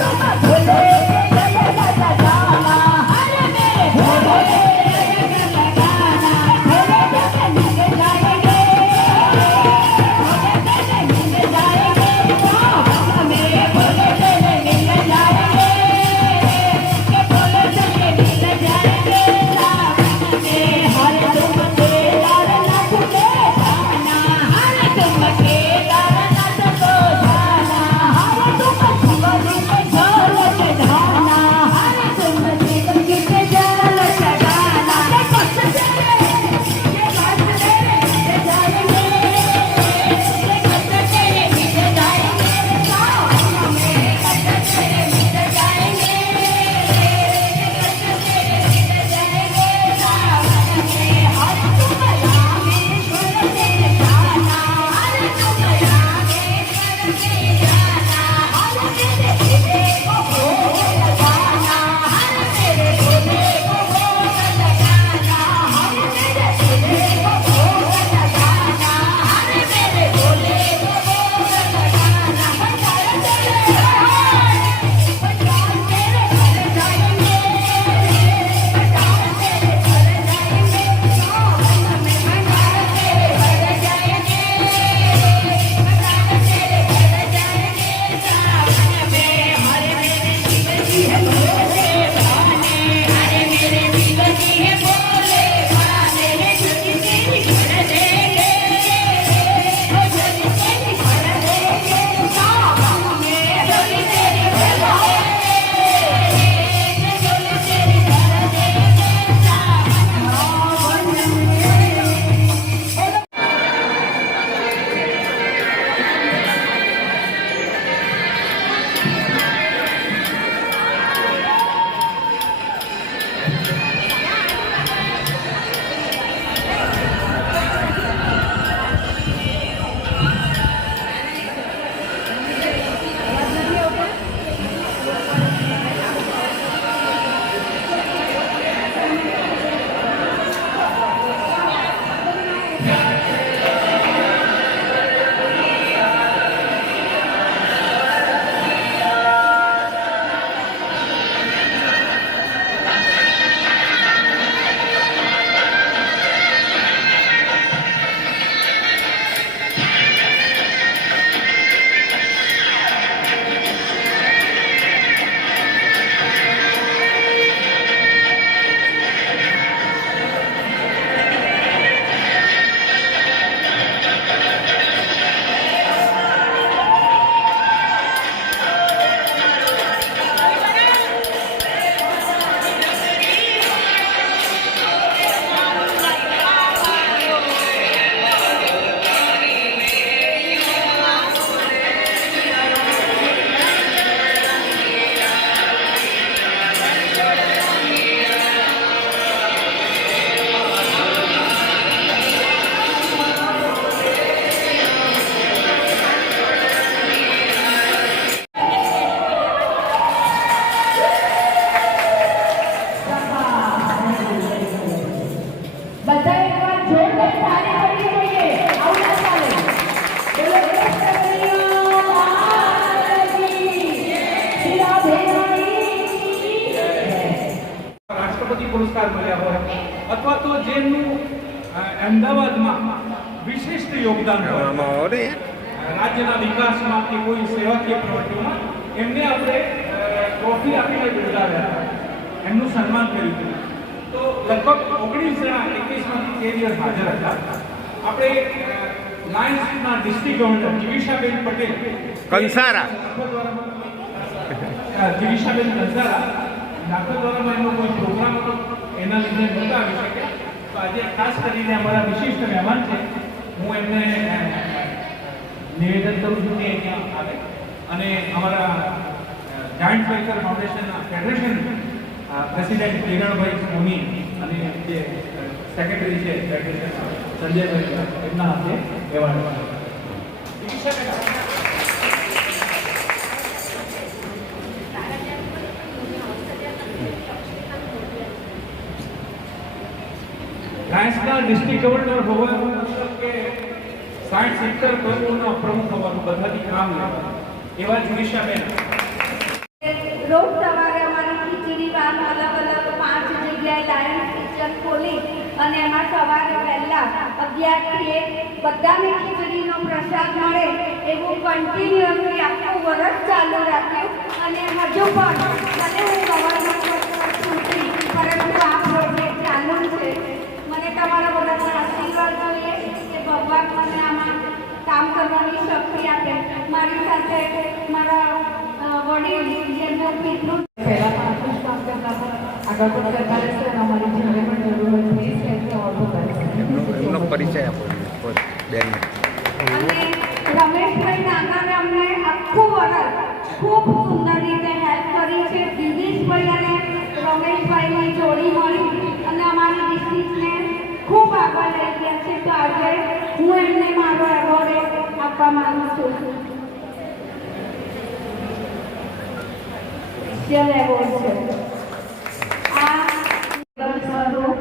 Come on, બધા એકવાર જોરદાર તાળી પાડવી જોઈએ. આવું ના ચાલે. બોલો કૃષ્ણ કનૈયા કી શ્રી રાધે રાણી રાષ્ટ્રપતિ પુરસ્કાર મળ્યા હોય અથવા તો જેમનું અમદાવાદમાં વિશિષ્ટ યોગદાન રાજ્યના વિકાસમાં કે કોઈ સેવાકીય પ્રવૃત્તિમાં એમને આપણે ટ્રોફી આપીને બિરદાવ્યા એમનું સન્માન કર્યું હતું. તો લગભગ ઓગણીસ જણા એકવીસમાંથી તેર યર હાજર હતા. આપણે લાયન્સના ડિસ્ટ્રિક્ટ ગવર્નર જીવિષાબેન પટેલ કંસારા. જીવિષાબેન કંસારા કંસારા નાગરદ્વારામાં એમનો કોઈ પ્રોગ્રામ હતો એના લીધે નહોતા આવી શક્યા. તો આજે ખાસ કરીને અમારા વિશિષ્ટ મહેમાન છે. હું એમને નિવેદન કરું છું કે અહીંયા આવે. અને અમારા જાયન્ટ વેલફેર ફાઉન્ડેશનના ફેડરેશન પ્રેસિડેન્ટ કિરણભાઈ સોની અને જે સેક્રેટરી છે સંજયભાઈ એમના હાથે એવોર્ડ સાયન્સના ડિસ્ટ્રિક્ટ ગવર્નર હોવાનું મતલબ કે સાયન્સ સિત્તેર કરોડના પ્રમુખ હોવાનું બધાથી કામ લેવાનું એવા જ રોજ જગ્યાએ લાયન્સ કિચન ખોલી અને એમાં સવારે પહેલા અગિયારથી એક બધાને ખીચડીનો પ્રસાદ મળે એવું કન્ટિન્યુઅસલી આખું વરસ ચાલુ રાખ્યું. અને હજુ પણ મને હું ગવર્મેન્ટ છૂટી, પરંતુ આ પ્રોજેક્ટ ચાલુ છે. મને તમારા બધાના આશીર્વાદ જોઈએ કે ભગવાન મને આમાં કામ કરવાની શક્તિ આપે. મારી સાથે મારા વડીલ, જેમનું પિતૃ એમનો પરિચય આપો. બેન રમેશભાઈ અમને આખું ખૂબ સુંદર રીતે હેલ્પ કરી મળી અને અમારી ડિસ્ટ્રિક્ટને ખૂબ આગળ લઈ ગયા છે. તો આજે હું એમને મારો એવોર્ડ આપવા માંગુ છું.